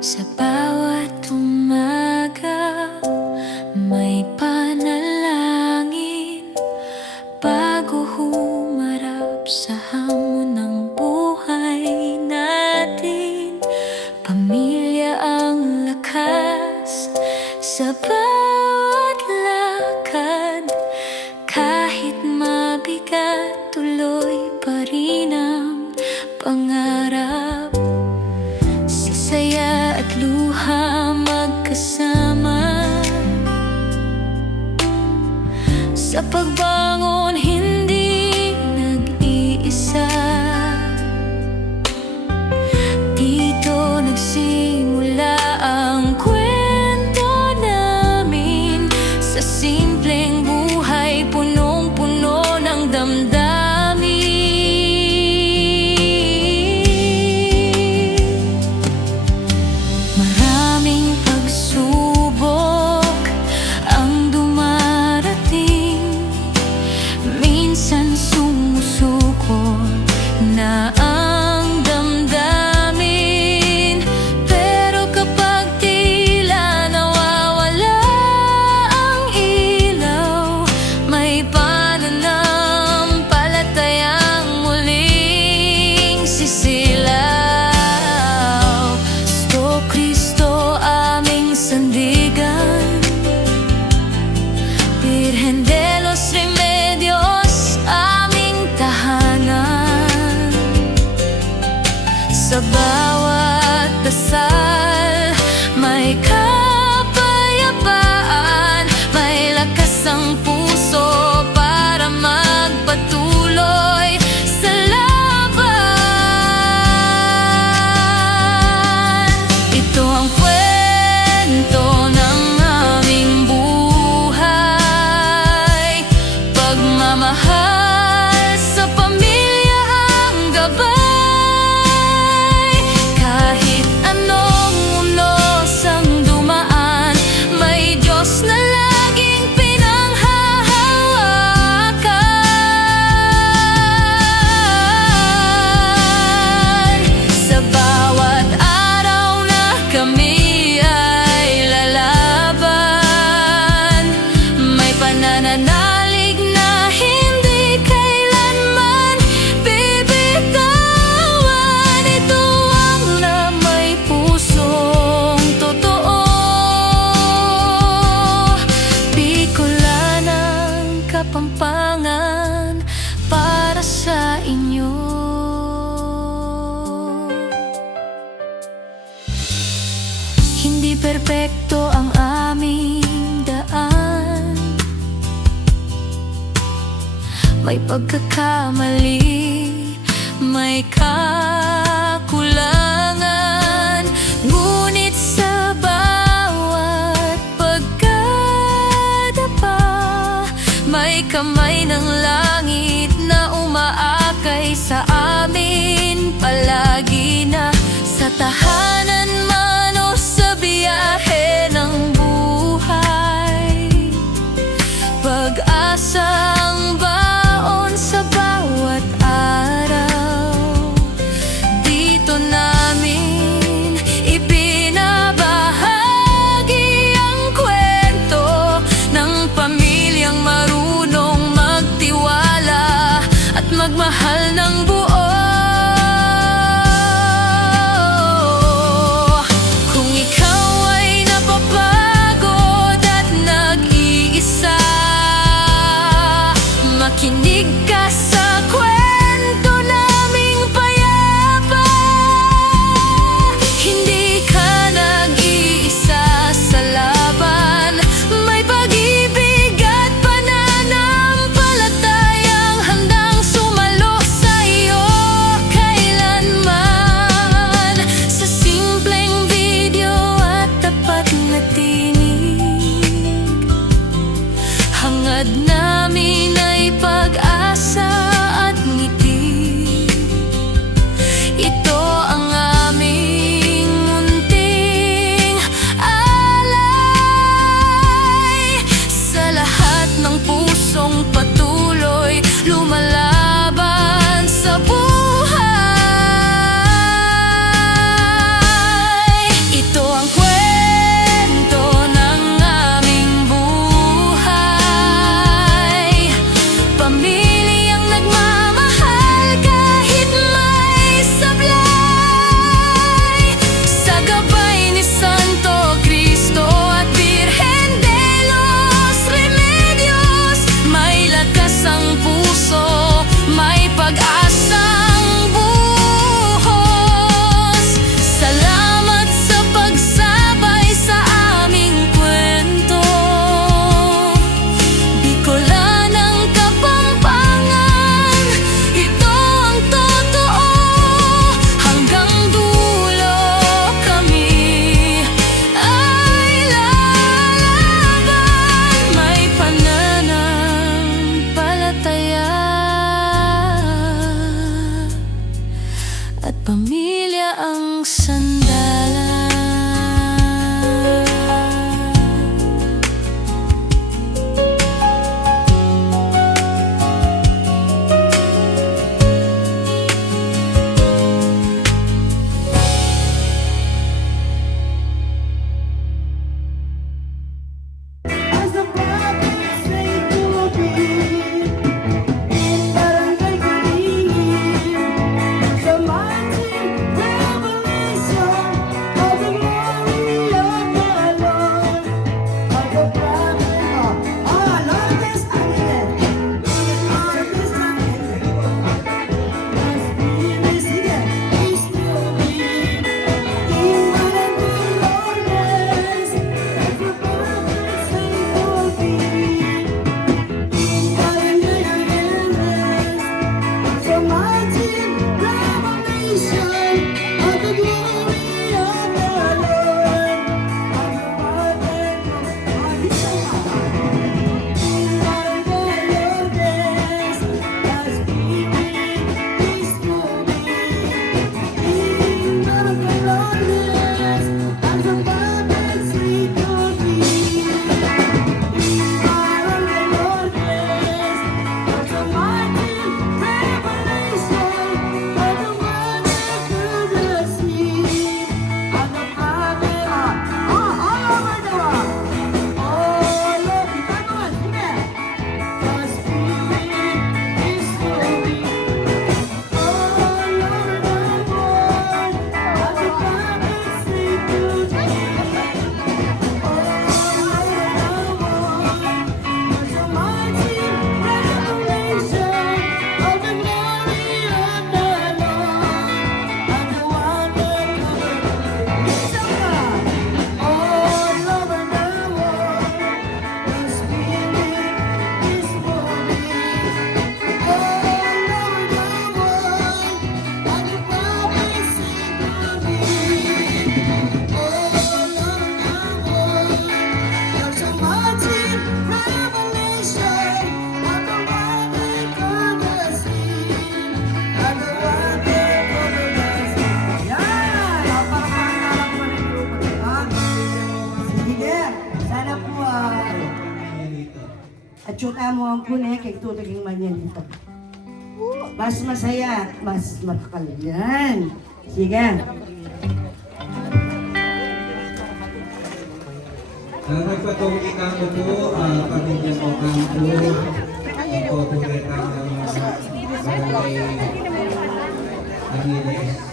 Sa bawat umaga, may panalangin bago humarap sa hamon ng buhay natin. Pamilya ang lakas sa bawat lakad, kahit mabigat, tuloy pa rin ang pangarap. Saya at luha magkasama, sa pagbangon hindi nag-iisa. Dito nagsimula ang kwento namin, sa simpleng buhay punong-puno ng damdamin. Na ang damdamin, pero kapag tila nawawala ang ilaw, may pananampalatayang muling sisilaw. Sto Cristo aming sandigan, Birhen de los Remedios aming tahanan. Sa bawat dasal, may kapayapaan, may lakas ang puso para magpatuloy sa laban. Ito ang kwento ng aming buhay, pagmamahal sa pamilya ang gabay. Nananalig na hindi kailanman bibitawan. Ito ang na may pusong totoo, Bicolanang Kapampangan para sa inyo. Hindi perpekto ang aming daan, may pagkakamali, may kakulangan. Ngunit sa bawat pagkadapa, may kamay ng langit na umaakay sa amin palagi, na sa tahanan man o sa biyahe ng buhay. Pag-asang sa bawat araw, dito namin ibinabahagi ang kwento ng pamilyang marunong magtiwala, 'Magmahal ng buo. mo ang pune kay tutuging man yan dito. Mas masaya, mas matakal yan. Sige. Nagpatuloy ka mo po, pamilya mo ka mo po, ang tutuloy ka ng barangay Agiles.